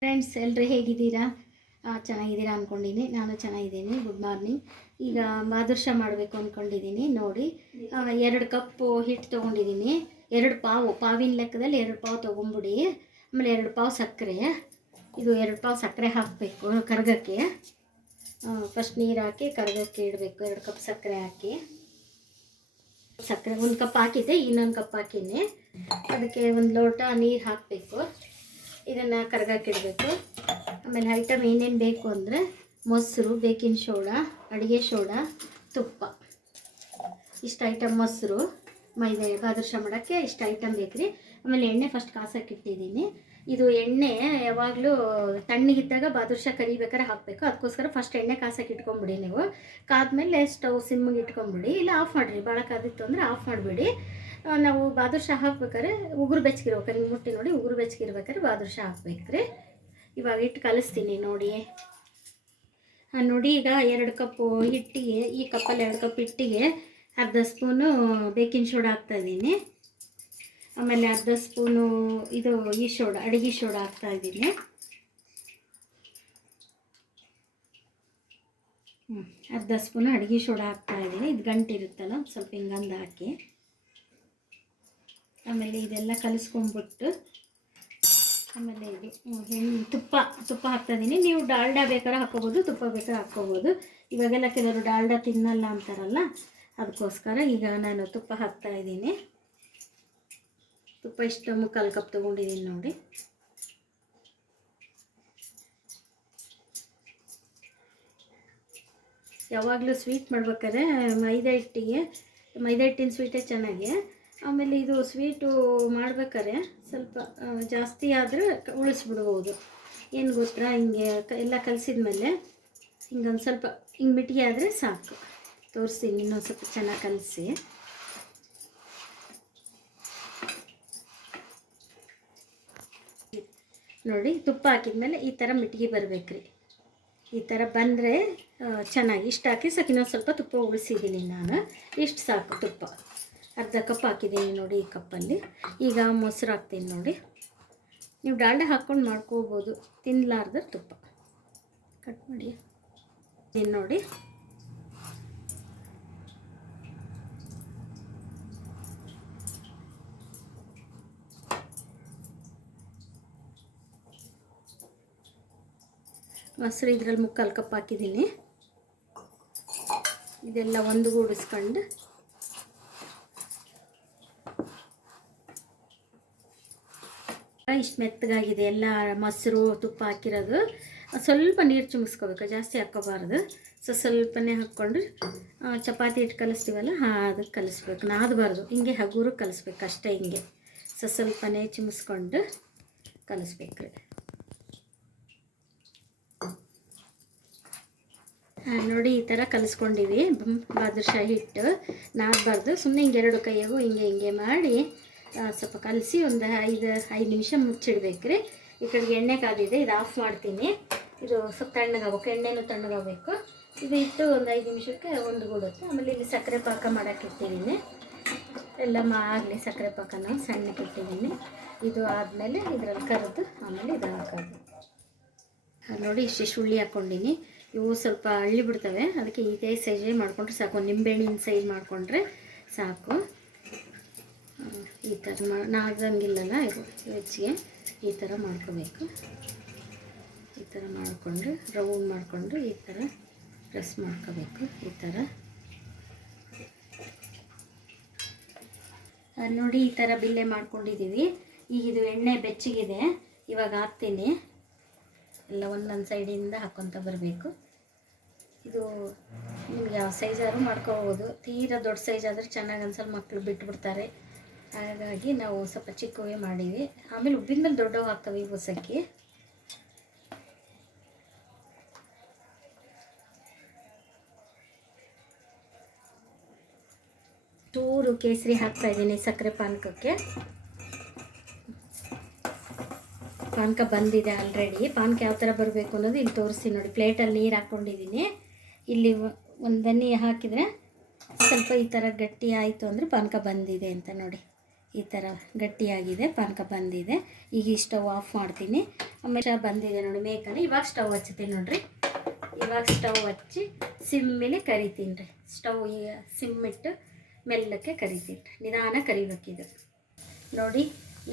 Friends ಎಲ್ಲರೂ ಹೇಗಿದ್ದೀರಾ? ಚೆನ್ನಾಗಿದ್ದೀರಾ ಅಂದ್ಕೊಂಡಿದ್ದೀನಿ ನಾನು ಚೆನ್ನಾಗಿದ್ದೀನಿ. ಗುಡ್ ಮಾರ್ನಿಂಗ್ ಈಗ ಮಾದರ್ಶ ಮಾಡಬೇಕು ಅಂದ್ಕೊಂಡಿದ್ದೀನಿ ನೋಡಿ ಎರಡು ಕಪ್ಪು ಹಿಟ್ಟು ತೊಗೊಂಡಿದ್ದೀನಿ ಎರಡು ಪಾವು, ಪಾವಿನ ಲೆಕ್ಕದಲ್ಲಿ ಎರಡು ಪಾವು ತೊಗೊಂಬಿಡಿ. ಆಮೇಲೆ ಎರಡು ಪಾವು ಸಕ್ಕರೆ. ಇದು ಎರಡು ಪಾವು ಸಕ್ಕರೆ ಹಾಕಬೇಕು, ಕರ್ಗಕ್ಕೆ. ಫಸ್ಟ್ ನೀರು ಹಾಕಿ, ಕರ್ಗಕ್ಕೆ ಇಡಬೇಕು. ಎರಡು ಕಪ್ ಸಕ್ಕರೆ ಹಾಕಿ. ಸಕ್ಕರೆ ಒಂದು ಕಪ್ ಹಾಕಿದ್ದೆ, ಇನ್ನೊಂದು ಕಪ್ ಹಾಕಿನಿ. ಅದಕ್ಕೆ ಒಂದು ಲೋಟ ನೀರು ಹಾಕಬೇಕು. ಇದನ್ನು ಕರ್ಗಾಕಿಡಬೇಕು. ಆಮೇಲೆ ಐಟಮ್ ಏನೇನು ಬೇಕು ಅಂದರೆ ಮೊಸರು, ಬೇಕಿನ ಸೋಡಾ ಅಡುಗೆ ಶೋಡ ತುಪ್ಪ. ಇಷ್ಟು ಐಟಮ್ ಮೊಸರು, ಮೈದಾ ಬಾದೃಶ ಮಾಡೋಕ್ಕೆ ಇಷ್ಟು ಐಟಮ್ ಬೇಕು ರೀ ಆಮೇಲೆ ಎಣ್ಣೆ ಫಸ್ಟ್ ಕಾಸಾಕಿಟ್ಟಿದ್ದೀನಿ ಇದು ಎಣ್ಣೆ ಯಾವಾಗಲೂ ತಣ್ಣಗಿದ್ದಾಗ ಬಾದುರ್ಷ ಕರಿಬೇಕಾದ್ರೆ ಹಾಕಬೇಕು. ಅದಕ್ಕೋಸ್ಕರ ಫಸ್ಟ್ ಎಣ್ಣೆ ಕಾಸಕ್ಕೆ ಇಟ್ಕೊಂಬಿಡಿ ನೀವು. ಕಾದ್ಮೇಲೆ ಸ್ಟವ್ ಸಿಮ್ಮಿಗೆ ಇಟ್ಕೊಂಬಿಡಿ. ಇಲ್ಲ ಆಫ್ ಮಾಡಿರಿ. ಭಾಳ ಕಾದಿತ್ತು ಅಂದರೆ ಆಫ್ ಮಾಡಿಬಿಡಿ. ನಾವು ಬಾದುರ್ಶ ಹಾಕ್ಬೇಕಾದ್ರೆ ಉಗುರು ಬೆಚ್ಚಗಿರ್ಬೇಕಾರೆ ಹಿಂಗೆ ಮುಟ್ಟಿ ನೋಡಿ ಉಗುರು ಬೆಚ್ಚಗಿರ್ಬೇಕಾದ್ರೆ ಬಾದುರ್ಶ ಹಾಕ್ಬೇಕು ರೀ ಇವಾಗ ಹಿಟ್ಟು ಕಲಿಸ್ತೀನಿ ನೋಡಿ. ನೋಡಿ ಈಗ ಎರಡು ಕಪ್ಪು ಹಿಟ್ಟಿಗೆ, ಈ ಕಪ್ಪಲ್ಲಿ ಎರಡು ಕಪ್ ಹಿಟ್ಟಿಗೆ ಅರ್ಧ ಸ್ಪೂನು ಬೇಕಿಂಗ್ ಸೋಡಾ ಹಾಕ್ತಾಯಿದ್ದೀನಿ ಆಮೇಲೆ ಅರ್ಧ ಸ್ಪೂನು ಇದು ಈ ಸೋಡಾ, ಅಡುಗೆ ಸೋಡಾ ಹಾಕ್ತಾಯಿದ್ದೀನಿ ಹ್ಞೂ ಅರ್ಧ ಸ್ಪೂನು ಅಡುಗೆ ಸೋಡಾ ಹಾಕ್ತಾಯಿದ್ದೀನಿ ಇದು ಗಂಟು ಇರುತ್ತಲ್ಲ ಸ್ವಲ್ಪ ಹಿಂಗಂದು ಹಾಕಿ. ಆಮೇಲೆ ಇದೆಲ್ಲ ಕಲಿಸ್ಕೊಂಡ್ಬಿಟ್ಟು ಆಮೇಲೆ ಇದು ಹೆಣ್ಣು ತುಪ್ಪ ತುಪ್ಪ ಹಾಕ್ತಾಯಿದ್ದೀನಿ ನೀವು ಡಾಲ್ಡಾ ಬೇಕಾದ್ರೆ ಹಾಕ್ಕೋಬೋದು, ತುಪ್ಪ ಬೇಕಾದ್ರೆ ಹಾಕ್ಕೋಬೋದು. ಇವಾಗೆಲ್ಲ ಕೆಲವರು ಡಾಲ್ಡಾ ತಿನ್ನಲ್ಲ ಅಂತಾರಲ್ಲ, ಅದಕ್ಕೋಸ್ಕರ ಈಗ ನಾನು ತುಪ್ಪ ಹಾಕ್ತಾ ಇದ್ದೀನಿ. ತುಪ್ಪ ಇಷ್ಟು ಮುಕ್ಕಾಲು ಕಪ್ ತೊಗೊಂಡಿದ್ದೀನಿ ನೋಡಿ. ಯಾವಾಗಲೂ ಸ್ವೀಟ್ ಮಾಡ್ಬೇಕಾದ್ರೆ ಮೈದಾ ಹಿಟ್ಟಿಗೆ, ಮೈದಾ ಹಿಟ್ಟಿನ ಸ್ವೀಟೇ ಚೆನ್ನಾಗಿ. ಆಮೇಲೆ ಇದು ಸ್ವೀಟು ಮಾಡ್ಬೇಕಾದ್ರೆ ಸ್ವಲ್ಪ ಜಾಸ್ತಿ ಆದರೆ ಉಳಿಸ್ಬಿಡ್ಬೋದು. ಏನು ಗೊತ್ತಾ? ಹಿಂಗೆ ಕ- ಮೇಲೆ ಹಿಂಗೆ ಒಂದು ಸ್ವಲ್ಪ, ಹಿಂಗೆ ಮಿಟಿಗೆ ಆದರೆ ಸಾಕು. ತೋರಿಸ್ತೀನಿ ಇನ್ನೊಂದು ಸ್ವಲ್ಪ ಚೆನ್ನಾಗಿ ಕಲಸಿ. ನೋಡಿ, ತುಪ್ಪ ಹಾಕಿದ್ಮೇಲೆ ಈ ಥರ ಮಿಟ್ಗಿ ಬರಬೇಕ್ರಿ. ಈ ಥರ ಬಂದರೆ ಚೆನ್ನಾಗಿ ಇಷ್ಟು ಹಾಕಿ ಸಾಕು ಇನ್ನೊಂದು ಸ್ವಲ್ಪ ತುಪ್ಪ ಉಳಿಸಿದ್ದೀನಿ ನಾನು. ಇಷ್ಟು ಸಾಕು ತುಪ್ಪ. ಅರ್ಧ ಕಪ್ ಹಾಕಿದ್ದೀನಿ ನೋಡಿ ಈ ಕಪ್ಪಲ್ಲಿ. ಈಗ ಮೊಸರು ಹಾಕ್ತೀನಿ ನೋಡಿ. ನೀವು ಡಾಲ್ಡ ಹಾಕ್ಕೊಂಡು ಮಾಡ್ಕೋಬೋದು. ತಿನ್ನಲಾರ್ದ ತುಪ್ಪ. ಕಟ್ ಮಾಡಿ. ತಿನ್ ನೋಡಿ. ಮೊಸರು ಇದ್ರಲ್ಲಿ ಮುಕ್ಕಾಲು ಕಪ್ ಹಾಕಿದ್ದೀನಿ. ಇದೆಲ್ಲ ಒಂದುಗೂಡಿಸ್ಕೊಂಡು ಇಷ್ಟು ಮೆತ್ತಗಾಗಿದೆ. ಎಲ್ಲ ಮೊಸರು, ತುಪ್ಪ ಹಾಕಿರೋದು. ಸ್ವಲ್ಪ ನೀರು ಚುಮಿಸ್ಕೋಬೇಕು. ಜಾಸ್ತಿ ಹಾಕ್ಕೋಬಾರ್ದು. ಸೊ ಸ್ವಲ್ಪನೇ ಹಾಕ್ಕೊಂಡು ಚಪಾತಿ ಹಿಟ್ಟು ಕಲಿಸ್ತೀವಲ್ಲ, ಹಾಂ ಅದಕ್ಕೆ ಕಲಿಸ್ಬೇಕು. ನಾದಬಾರ್ದು. ಹಿಂಗೆ ಹಗುರು ಕಲಿಸ್ಬೇಕು. ಅಷ್ಟೇ ಹಿಂಗೆ. ಸೊ ಸ್ವಲ್ಪನೇ ಚುಮಿಸ್ಕೊಂಡು ಕಲಿಸ್ಬೇಕು ರೀ. ನೋಡಿ, ಈ ಥರ ಕಲಿಸ್ಕೊಂಡಿವಿ. ಬಾದುಷಾ ಹಿಟ್ಟು. ನಾದಬಾರ್ದು. ಸುಮ್ಮನೆ ಹಿಂಗೆ ಎರಡು ಕೈಯಾಗೂ ಹಿಂಗೆ ಹಿಂಗೆ ಮಾಡಿ ಸ್ವಲ್ಪ ಕಲಸಿ ಒಂದು ಐದು ಐದು ನಿಮಿಷ ಮುಚ್ಚಿಡ್ಬೇಕು ರೀ ಈ ಕಡೆಗೆ ಎಣ್ಣೆ ಕಾದಿದೆ, ಇದು ಆಫ್ ಮಾಡ್ತೀನಿ. ಇದು ಸ್ವಲ್ಪ ತಣ್ಣಗಾಗಬೇಕು, ಎಣ್ಣೆನೂ ತಣ್ಣಗಾಗಬೇಕು. ಇದು ಇಟ್ಟು ಒಂದು ಐದು ನಿಮಿಷಕ್ಕೆ ಒಂದು ಗೂಡುತ್ತೆ ಆಮೇಲೆ ಇಲ್ಲಿ ಸಕ್ಕರೆ ಪಾಕ ಮಾಡೋಕೆ ಎಲ್ಲ ಆಗಲಿ ಸಕ್ಕರೆ ಪಾಕನ ಸಣ್ಣಕ್ಕೆ ಇಟ್ಟಿದ್ದೀನಿ. ಇದು ಆದಮೇಲೆ ಇದರಲ್ಲಿ ಕರೆದು, ಆಮೇಲೆ ಇದು ಹಾಕೋದು ನೋಡಿ ಇಷ್ಟಿಷ್ಟು ಉಳ್ಳಿ ಹಾಕ್ಕೊಂಡಿನಿ. ಇವು ಸ್ವಲ್ಪ ಹಳ್ಳಿ ಬಿಡ್ತವೆ. ಅದಕ್ಕೆ ಈ ಸೈಜೇ ಮಾಡಿಕೊಂಡ್ರೆ ಸಾಕು. ನಿಂಬೆಹಣ್ಣಿನ ಸೈಜ್ ಮಾಡಿಕೊಂಡ್ರೆ ಸಾಕು. ಈ ಥರ ಮಾ ನಾದಂಗಿಲ್ಲಲ್ಲ ಇದು ಹೆಚ್ಚಿಗೆ ಈ ಥರ ಮಾಡ್ಕೋಬೇಕು. ಈ ಥರ ಮಾಡಿಕೊಂಡು ರೌಂಡ್ ಮಾಡಿಕೊಂಡು ಈ ಥರ ಪ್ರೆಸ್ ಮಾಡ್ಕೋಬೇಕು, ಈ ಥರ. ನೋಡಿ ಈ ಥರ ಬಿಲ್ಲೆ ಮಾಡ್ಕೊಂಡಿದ್ದೀವಿ. ಈಗ ಇದು ಎಣ್ಣೆ ಬೆಚ್ಚಗಿದೆ. ಇವಾಗ ಹಾಕ್ತೀನಿ. ಎಲ್ಲ ಒಂದೊಂದು ಸೈಡಿಂದ ಹಾಕ್ಕೊತ ಬರಬೇಕು. ಇದು ನಿಮ್ಗೆ ಯಾವ ಸೈಜ್ ಆದರೂ ಮಾಡ್ಕೋಬೋದು. ತೀರಾ ದೊಡ್ಡ ಸೈಜ್ ಆದರೆ ಚೆನ್ನಾಗಿ ಅನ್ಸಲ್ಲ ಮಕ್ಕಳು ಬಿಟ್ಬಿಡ್ತಾರೆ. ಹಾಗಾಗಿ ನಾವು ಸ್ವಲ್ಪ ಚಿಕ್ಕವೇ ಮಾಡೀವಿ ಆಮೇಲೆ ಉಬ್ಬಿನ ಮೇಲೆ ದೊಡ್ಡವು ಹಾಕ್ತವೆ ಹೊಸಕ್ಕೆ. ಚೂರು ಕೇಸರಿ ಹಾಕ್ತಾ ಇದ್ದೀನಿ ಸಕ್ಕರೆ ಪಾನಕಕ್ಕೆ. ಪಾನಕ ಬಂದಿದೆ ಆಲ್ರೆಡಿ ಪಾನಕ ಯಾವ ಥರ ಬರಬೇಕು ಅನ್ನೋದು ಇಲ್ಲಿ ತೋರಿಸ್ತೀನಿ ನೋಡಿ. ಪ್ಲೇಟಲ್ಲಿ ನೀರು ಹಾಕ್ಕೊಂಡಿದ್ದೀನಿ. ಇಲ್ಲಿ ಒಂದನ್ನಿ ದನಿ ಹಾಕಿದರೆ ಸ್ವಲ್ಪ ಈ ಥರ ಗಟ್ಟಿ ಆಯಿತು ಅಂದರೆ ಪಾನಕ ಬಂದಿದೆ ಅಂತ ನೋಡಿ. ಈ ಥರ ಗಟ್ಟಿಯಾಗಿದೆ ಪಾನಕ ಬಂದಿದೆ. ಈಗ ಈ ಸ್ಟವ್ ಆಫ್ ಮಾಡ್ತೀನಿ. ಆಮೇಲೆ ಬಂದಿದೆ ನೋಡಿ ಮೇಕಲ್ಲಿ. ಇವಾಗ ಸ್ಟವ್ ಹಚ್ತೀನಿ ನೋಡಿರಿ. ಇವಾಗ ಸ್ಟವ್ ಹಚ್ಚಿ ಸಿಮ್ಮಿನೇ ಕರಿತೀನಿ ರೀ. ಸ್ಟವ್ ಈಗ ಸಿಮ್ಮಿಟ್ಟು ಮೆಲ್ಲಕ್ಕೆ ಕರಿತೀನಿ ರೀ. ನಿಧಾನ ಕರಿಬೇಕಿದೆ. ನೋಡಿ,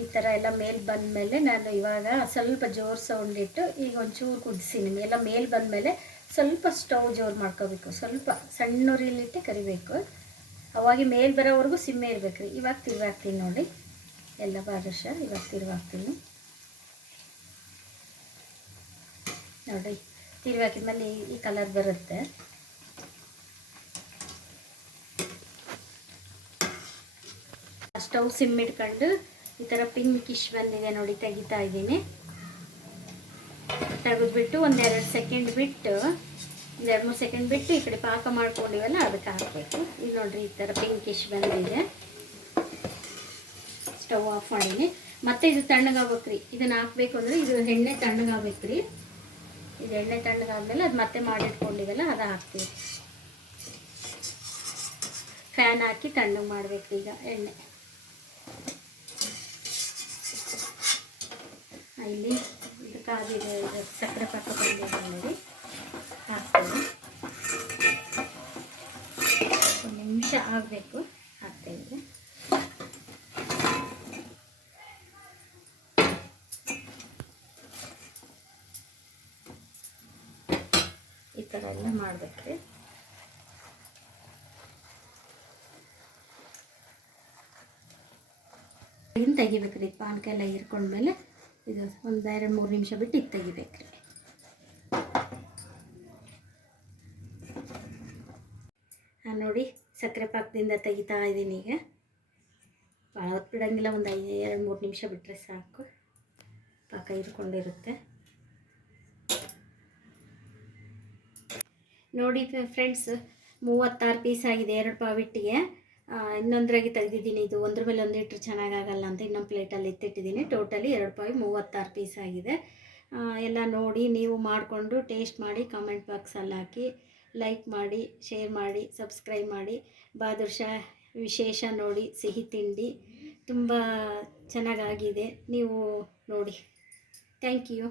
ಈ ಥರ ಎಲ್ಲ ಮೇಲೆ ಬಂದಮೇಲೆ ನಾನು ಇವಾಗ ಸ್ವಲ್ಪ ಜೋರು ಸೌಂಡ್ ಇಟ್ಟು ಈಗ ಒಂಚೂರು ಕುದಿಸಿನಿ ಎಲ್ಲ ಮೇಲೆ ಬಂದಮೇಲೆ ಸ್ವಲ್ಪ ಸ್ಟವ್ ಜೋರು ಮಾಡ್ಕೋಬೇಕು. ಸ್ವಲ್ಪ ಸಣ್ಣ ಉರಿಲಿಟ್ಟೆ ಕರಿಬೇಕು. ಅವಾಗ ಮೇಲೆ ಬರೋವರೆಗೂ ಸಿಮ್ಮೆ ಇರ್ಬೇಕು ರೀ ಇವಾಗ ತಿರ್ವಾಗ್ತೀನಿ ನೋಡಿ. ಎಲ್ಲ ಬಾದರ್ಶ ಇವಾಗ ತಿರ್ವಾಗ್ತೀನಿ ನೋಡಿ ತಿರುವಾಕಿದ್ಮೇಲೆ ಮೇಲೆ ಈ ಕಲರ್ ಬರುತ್ತೆ. ಸ್ಟವ್ ಸಿಮ್ ಇಟ್ಕೊಂಡು ಈ ಥರ ಪಿಂಕಿಶ್ ಬಂದಿದೆ ನೋಡಿ, ತೆಗಿತಾ ಇದ್ದೀನಿ. ತೆಗೆದ್ಬಿಟ್ಟು ಒಂದೆರಡು ಸೆಕೆಂಡ್ ಬಿಟ್ಟು ಒಂದೆರಡು ಮೂರು ಸೆಕೆಂಡ್ ಬಿಟ್ಟು ಈ ಕಡೆ ಪಾಕ ಮಾಡ್ಕೊಂಡಿವಲ್ಲ ಅದಕ್ಕೆ ಹಾಕಬೇಕು. ಇಲ್ಲಿ ನೋಡ್ರಿ ಈ ಥರ ಪಿಂಕಿಶ್ ಬಂದಿದೆ. ಸ್ಟವ್ ಆಫ್ ಮಾಡೀನಿ ಮತ್ತೆ ಇದು ತಣ್ಣಗಾಗ್ಬೇಕ್ರಿ. ಇದನ್ನ ಹಾಕ್ಬೇಕು ಅಂದರೆ ಇದು ಎಣ್ಣೆ ತಣ್ಣಗಾಗ್ಬೇಕ್ರಿ. ಇದು ಎಣ್ಣೆ ತಣ್ಣಗಾದ್ಮೇಲೆ ಅದು ಮತ್ತೆ ಮಾಡಿಟ್ಕೊಂಡಿವಲ್ಲ ಅದು ಹಾಕ್ತೀವಿ. ಫ್ಯಾನ್ ಹಾಕಿ ತಣ್ಣಗೆ ಮಾಡ್ಬೇಕು ಈಗ ಎಣ್ಣೆ. ಇಲ್ಲಿ ಕಾದಿದೆ ಸಕ್ಕರೆ ಪಾಕ ಬಂದಿದೆ ನೋಡಿ. ಆಗಬೇಕು. ಹಾಕ್ತೇವೆ ಈ ಥರ ಎಲ್ಲ ಮಾಡ್ಬೇಕ್ರಿ. ಇದನ್ನ ತೆಗಿಬೇಕ್ರಿ ಪಾನಕ ಎಲ್ಲ ಹೀರ್ಕೊಂಡ್ಮೇಲೆ ಇದು ಒಂದು ಎರಡು ಮೂರು ನಿಮಿಷ ಬಿಟ್ಟು ಇದು ತೆಗಿಬೇಕ್ರಿ. ನೋಡಿ ಸಕ್ಕರೆ ಪಾಕದಿಂದ ತೆಗಿತಾ ಇದ್ದೀನಿ ಈಗ. ಭಾಳ ಹೊತ್ತು ಬಿಡೋಂಗಿಲ್ಲ, ಒಂದು ಐದು, ಎರಡು, ಮೂರು ನಿಮಿಷ ಬಿಟ್ಟರೆ ಸಾಕು. ಪಾಕ ಇರ್ಕೊಂಡಿರುತ್ತೆ ನೋಡಿ ಫ್ರೆಂಡ್ಸ್, ಮೂವತ್ತಾರು ಪೀಸ್ ಆಗಿದೆ ಎರಡು ಪಾವಿಟ್ಟಿಗೆ ಇನ್ನೊಂದರಾಗಿ ತೆಗೆದಿದ್ದೀನಿ ಇದು. ಒಂದ್ರ ಮೇಲೆ ಒಂದು ಇಟ್ಟರೆ ಚೆನ್ನಾಗಾಗಲ್ಲ ಅಂತ ಇನ್ನೊಂದು ಪ್ಲೇಟಲ್ಲಿ ಎತ್ತಿಟ್ಟಿದ್ದೀನಿ ಟೋಟಲಿ ಎರಡು ಪಾಯಿ ಮೂವತ್ತಾರು ಪೀಸ್ ಆಗಿದೆ. ಎಲ್ಲ ನೋಡಿ, ನೀವು ಮಾಡಿಕೊಂಡು ಟೇಸ್ಟ್ ಮಾಡಿ, ಕಾಮೆಂಟ್ ಬಾಕ್ಸಲ್ಲಿ ಹಾಕಿ. ಲೈಕ್ ಮಾಡಿ ಶೇರ್ ಮಾಡಿ ಸಬ್ಸ್ಕ್ರೈಬ್ ಮಾಡಿ. ಬಾದೃಶ ವಿಶೇಷ ನೋಡಿ, ಸಿಹಿ ತಿಂಡಿ. ತುಂಬ ಚೆನ್ನಾಗಾಗಿದೆ. ನೀವು ನೋಡಿ. Thank you